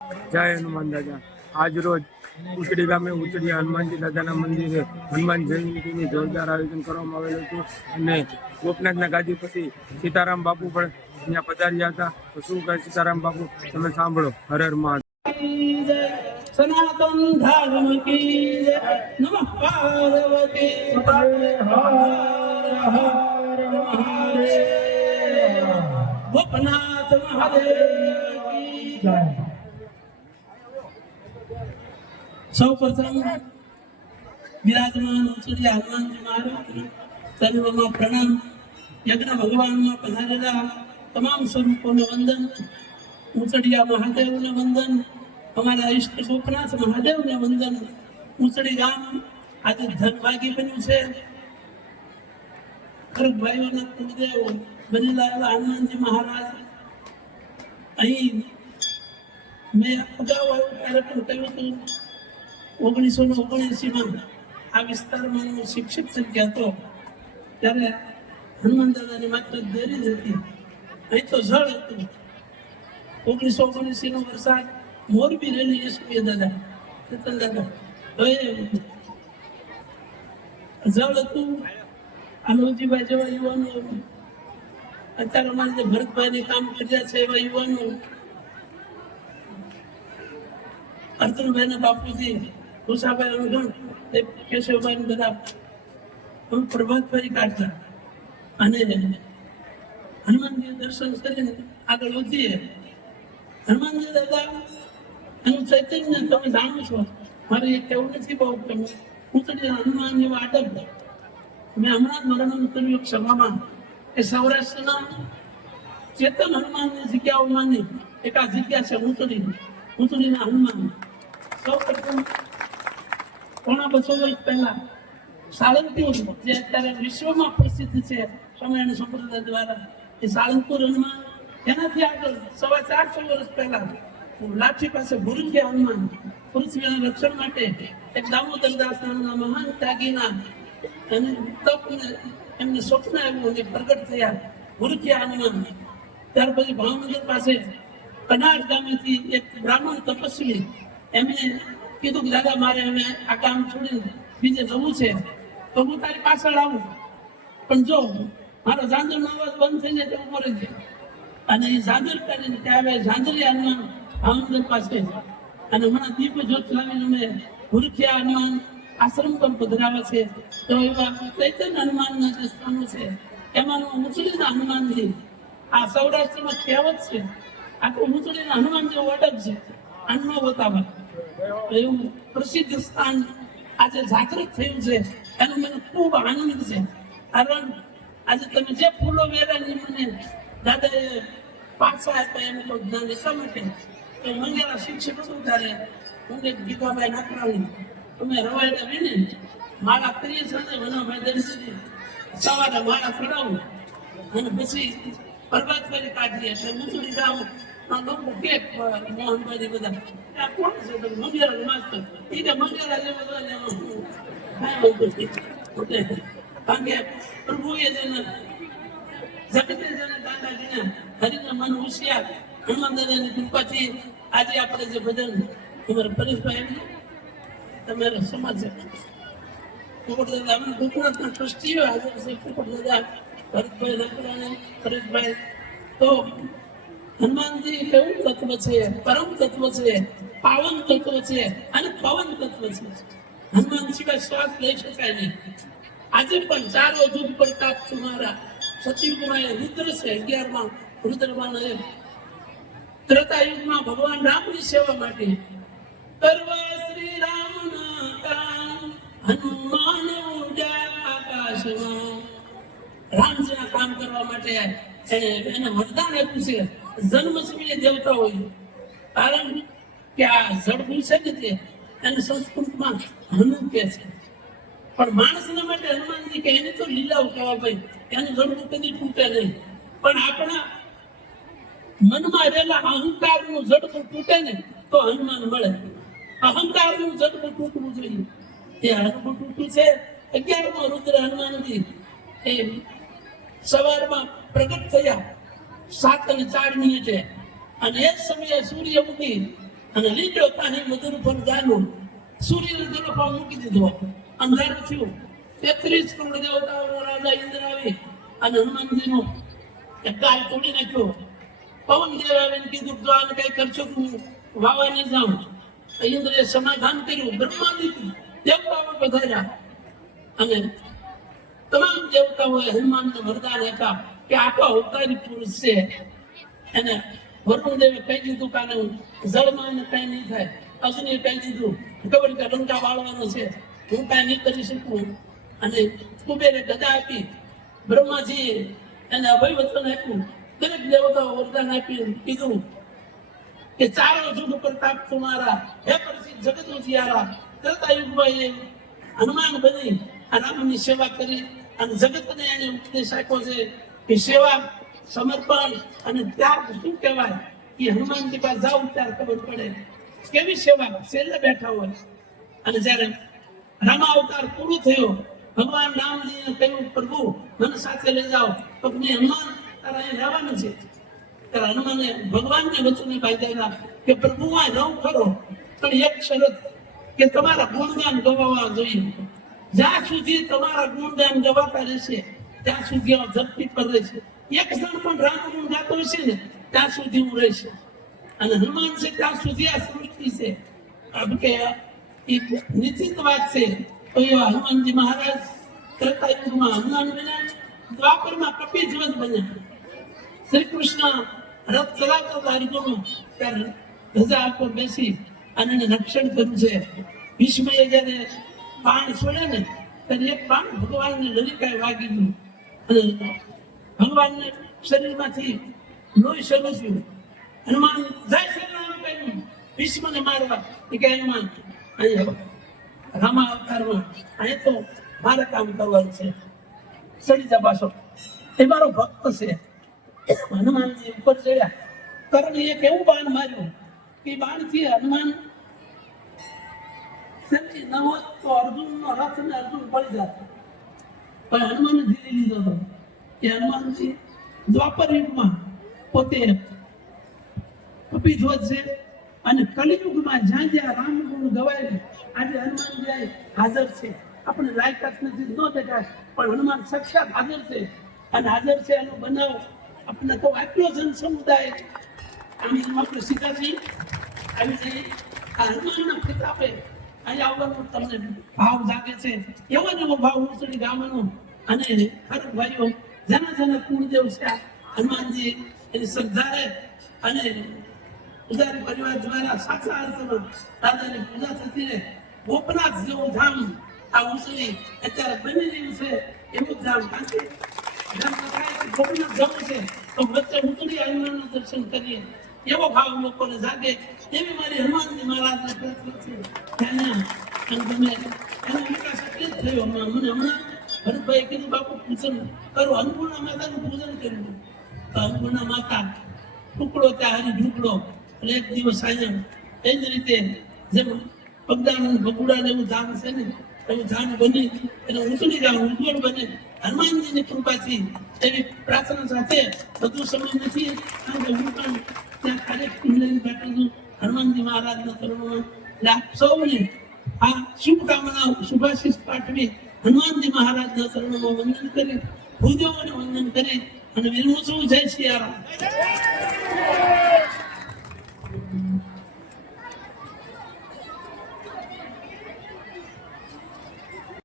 જય હનુમાન દાદા। આજ રોજ ઉચડી ગામે ઉચડી હનુમાનજી દાદાના મંદિરે હનુમાન જયંતિની જોરદાર આયોજન કરવામાં આવેલું હતું અને ગોપનાથના ગાદીપતિ સીતારામ બાપુ પણ અહીંયા પધાર્યા હતા। તો શું કહે સીતારામ બાપુ, તમે સાંભળો। હર હર મહાદેવ। સનાતન ધર્મ કી જય, નમઃ પાર્વતી પતે, હર હર મહાદેવ। ગોપનાથ મહાદેવ કી જય। સૌ પ્રથમ વિરાજમાન ઉચડિયા હનુમાનજી મહારાજ સર્વમાં પ્રણામ। યજ્ઞ ભગવાનમાં પધારેલા તમામ સ્વરૂપોને વંદન। ઉચડિયા મહાદેવને વંદન। અમારા ઈષ્ટ ગોપનાથ મહાદેવને વંદન। ઉચડી ગામ આજે ધનભાગી બન્યું છે। ખરેખ ભાઈઓના કુળદેવ બનેલા એવા હનુમાનજી મહારાજ અહીં મેં અગાઉ આવ્યું ત્યારે પણ કહ્યું હતું 1979માં આ વિસ્તારમાં હું શિક્ષક તરીકે હતો ત્યારે હનુમાન દાદાની માત્ર દેરી જ હતી, અહીં તો જળ હતું। 1979નો વરસાદ મોરબી રેલી એસપી દાદા ચેતન દાદા હવે જળ હતું। આલોજીભાઈ જેવા યુવાનો, અત્યારે અમારે જે ભરતભાઈને કામ કર્યા છે એવા યુવાનો, અર્જુનભાઈના બાપુજી, ઉષાભાઈ અણગણ, કેશવભાઈ બધા પ્રભાત ફરી કાઢતા અને હનુમાનજી દર્શન કરીને આગળ વધીએ। હનુમાનજી દાદા એનું ચૈતન્ય તમે જાણો છો, મારે એ કહેવું નથી બહુ કે ઉચડી હનુમાન એવા આડબ। મેં હમણાં જ વર્ણન કર્યું એક સભામાં કે સૌરાષ્ટ્રના ચેતન હનુમાનની જગ્યાઓમાંની એક આ જગ્યા છે ઉચડીના હનુમાન। સૌ પ્રથમ 250 વર્ષ પહેલા સાળંગપુર, જે અત્યારે વિશ્વમાં પ્રસિદ્ધ છે સ્વામિનારાયણ સંપ્રદાય દ્વારા, એ સાળંગપુર હનુમાન, એનાથી આગળ 450 વર્ષ પહેલા લાઠી પાસે ભુરખિયા હનુમાન, પૃથ્વીના રક્ષણ માટે એક દામોદર દાસ નામના મહાન ત્યાગીના અને તપને એમને સ્વપ્ન આવ્યું અને પ્રગટ થયા ભુરખિયા હનુમાન। ત્યાર પછી ભાવનગર પાસે કનાડ ગામેથી એક બ્રાહ્મણ તપસ્વી એમને કીધું કે દાદા મારે હવે આ કામ છોડીને બીજે જવું છે તો હું તારી પાછળ આવું, પણ જો મારો ઝાંઝરનો અવાજ બંધ થઈ જાય તો ઉભો રહેજે। અને એ ઝાંઝર કરીને ત્યાં આવે ઝાંઝરી હનુમાન ભાવનગર પાસે, અને હમણાં દીપ જ્યોત લાવીને અમે ભુરખિયા હનુમાન આશ્રમ પણ પધરાવે છે। તો એવા ચૈતન્ય હનુમાનના જે સ્થાનો છે એમાંનું ઉચડીના હનુમાનજી, આ સૌરાષ્ટ્રમાં કહેવત છે આખું ઉચડીના હનુમાન જેવું અડગ છે, અન્નો બતાવે એવું પ્રસિદ્ધ સ્થાન આજે જાગૃત થયું છે, એનો મને ખૂબ આનંદ છે। કારણ આજે તમે જે ફૂલો વેરાની મને દાદાએ પાછા આપ્યા એમ તો જ્ઞાન એટલા માટે કે મંગેરા શિક્ષક હતું ત્યારે હું એક ગીતાભાઈ નાકરાણી અમે રવાડે વિને માળા કરીએ સાથે વનાભાઈ દર્શી સવારે માળા ચડાવું અને પછી પ્રભાત કરી કાઢીએ એટલે મુસળી ગામ લોકો કે મોહનભાઈ બધા આ કોણ છે મંગેરા માસ્તર એ કે મંગેરા લેવા કારણ કે પ્રભુએ જેને જગતે જેને દાદાજીને હરિના મન હોશિયાર હનુમાન દાદાની કૃપાથી આજે આપણે જે ભજન અમારા પરેશભાઈ તમારા સમાજ પોપટ દાદા અમે ગોપનાથના ટ્રસ્ટીઓ હાજર છે, પોપટ દાદા, ભરતભાઈ નાકરાણી, પરેશભાઈ। તો હનુમાનજી કેવું તત્વ છે, પરમ તત્વ છે, પાવન તત્વ છે અને પવન તત્વ છે। હનુમાન સિવાય શ્વાસ લઈ શકાય નહીં। આજે પણ ચારો યુગ પ્રતાપ તમારા સતયુગમાં એ રુદ્ર છે, 11માં રુદ્રમાં ત્રેતાયુગમાં ભગવાન રામની સેવા માટે કરવા શ્રી રામના કામ હનુમાન ઉડ્યા આકાશમાં। રામજીના કામ કરવા માટે એને વરદાન આપ્યું છે જન્મસમયે દેવતા હોય, કારણ કે આ જડવું છે ને તે એને સંસ્કૃતમાં હનુ કહે છે, પણ માણસના માટે હનુમાનજી કે એની તો લીલાઓ કહેવા ભાઈ, એનું જડવું કદી તૂટે નહીં। પણ આપણા મનમાં રહેલા અહંકારનું જડવું તૂટે ને તો હનુમાન મળે। અહંકારનું જડવું તૂટવું જોઈએ, એ હનુમાન તૂટ્યું છે। 11મો રુદ્ર હનુમાનજી એ સવારમાં પ્રગટ થયા 7 અને 4 મિનિટે, અને એ જ સમયે સૂર્ય ઉગી અને લીધો કાહે મધુર પર જાનું સૂર્યને તેનો ભાવ મૂકી દીધો અંધારું થયું 33 કરોડ દેવતાઓનો રાજા ઇન્દ્ર આવી અને હનુમાનજીનો એક ગાલ તોડી નાખ્યો પવન દેવ આવીને કીધું જો આને કઈ કરશો તો હું વાવા નહીં જાઉં ઇન્દ્રએ સમાધાન કર્યું બ્રહ્માદિ દેવતાઓ પધાર્યા અને તમામ દેવતાઓએ હનુમાનને વરદાન આપ્યા કે આખો અવતારી પુરુષ છે એને વરુણદેવે કહી દીધું કે જળમાં કઈ નહીં થાય અગ્નિએ કહી દીધું ખબર કે ડંકા વાળવાનો છે હું કઈ નહીં કરી શકું અને કુબેરે ગદા આપી બ્રહ્માજીએ એને અભય વચન આપ્યું દરેક દેવતાઓ વરદાન આપ્યું કીધું કે ચારો જુગ પ્રતાપ તમારા હે પ્રસિદ્ધ જગત ઉજિયારા ત્રેતાયુગમાં એ હનુમાન બની આ રામની સેવા કરી અને જગતને એને ઉપદેશ આપ્યો છે કે સેવા સમર્પણ અને ત્યાગ શું કહેવાય એ હનુમાનજી પાસે જાવ ત્યારે ખબર પડે કેવી સેવા છેલ્લે બેઠા હોય અને જ્યારે રામા અવતાર પૂરો થયો ભગવાન રામજીએ કહ્યું પ્રભુ મને સાથે લઈ જાઓ તો મેં હનુમાન તારા અહીં રહેવાનું છે ત્યારે હનુમાને ભગવાનને વચને બાંધ્યા કે પ્રભુ આ રહું ખરો પણ એક શરત કે તમારા ગુણગાન ગવાવા જોઈએ જ્યાં સુધી તમારા ગુણગાન ગવાતા રહેશે ત્યાં સુધી આ ધરતી પર રહેશે એક જણ પણ રામ ગુણ ગાતો હશે ને ત્યાં સુધી હું રહીશ અને હનુમાન છે ત્યાં સુધી આ સૃષ્ટિ છે કે એક નિશ્ચિત વાત છે તો એવા હનુમાનજી મહારાજ ત્રેતાયુગમાં હનુમાન બન્યા દ્વાપરમાં કપિધ્વજ બન્યા શ્રી કૃષ્ણ રથ ચલાવતો અર્જુન ત્યારે ધજા ઉપર બેસી અને એને રક્ષણ કર્યું છે ભીષ્મએ જ્યારે બાણ છોડ્યા ને ત્યારે એક બાણ ભગવાનને લલિકાએ વાગી ગયું અને ભગવાનને શરીરમાંથી લોહી શરૂ થયું હનુમાન જય શ્રી રામ કહ્યું ભીષ્મને મારવા એ કે હનુમાન અહીં રામા અવતારમાં અહીં તો મારે કામ કરવાનું છે સડી જા પાછો એ મારો ભક્ત છે હનુમાનજી ઉપર ચડ્યા કર્ણે એક એવું બાણ માર્યું કે બાણથી હનુમાન સચ્ચી ન હોત તો અર્જુનનો રથ ને અર્જુન પડી જાત પણ હનુમાને ધીરી લીધો હતો કે હનુમાનજી દ્વાપર યુગમાં પોતે કપિધ્વજ છે અને કલિયુગમાં જ્યાં જ્યાં રામ ગુણ ગવાય આજે હનુમાનજી હાજર છે આપણે લાયકાત નથી ન દેખાય પણ હનુમાન સાક્ષાત હાજર છે અને હાજર છે એનો બનાવ આપણે તો આટલો જન સમુદાય આમ આપણે સીધા થઈ આવી જઈએ આ હનુમાનના પ્રતાપે અહીંયા આવવાનું તમને ભાવ જાગે છે એવો ને એવો ભાવ ઉછળી ગાવાનો અને ખરેખર ભાઈઓ જેના જેના કુળદેવ છે હનુમાનજી એની શ્રદ્ધાએ અને પૂજારી પરિવાર દ્વારા સાચા અર્થમાં દાદાની પૂજા થતી રહે ગોપનાથ જેવું ધામ આ ઉછળી અત્યારે બની રહ્યું છે એવું ધામ કારણ કે ગોપનાથ જવું છે તો વચ્ચે ઉતરી હનુમાનના દર્શન કરીએ એવો ભાવ લોકોને જાગે એવી મારી હનુમાનજી મહારાજને પ્રશ્ન છે ત્યાં અને તમે એનો વિકાસ એટલે જ થયો મને હમણાં ભરતભાઈ કીધું બાપુ પૂજન કરો અન્નપૂર્ણા માતાનું પૂજન કર્યું તો અન્નપૂર્ણા માતા ટુકડો ત્યાં હરી ઢુકડો અને એક દિવસ અહીંયા એ જ રીતે જેમ પગદાન બગુડા એવું ધામ છે ને એવું ધામ બની એને ઉજળી જાવ ઉજ્જવળ બને હનુમાનજીની કૃપાથી એવી પ્રાર્થના સાથે બધું સમય નથી કારણ કે હું પણ ત્યાં કાર્યક્રમ લઈને બેઠો છું હનુમાનજી મહારાજના ચરણોમાં એટલે આપ સૌને આ શુભકામનાઓ શુભાશીષ પાઠવી હનુમાનજી મહારાજના ચરણોમાં વંદન કરી ભૂદેવોને વંદન કરી અને વિરમું છું જય સિયારામ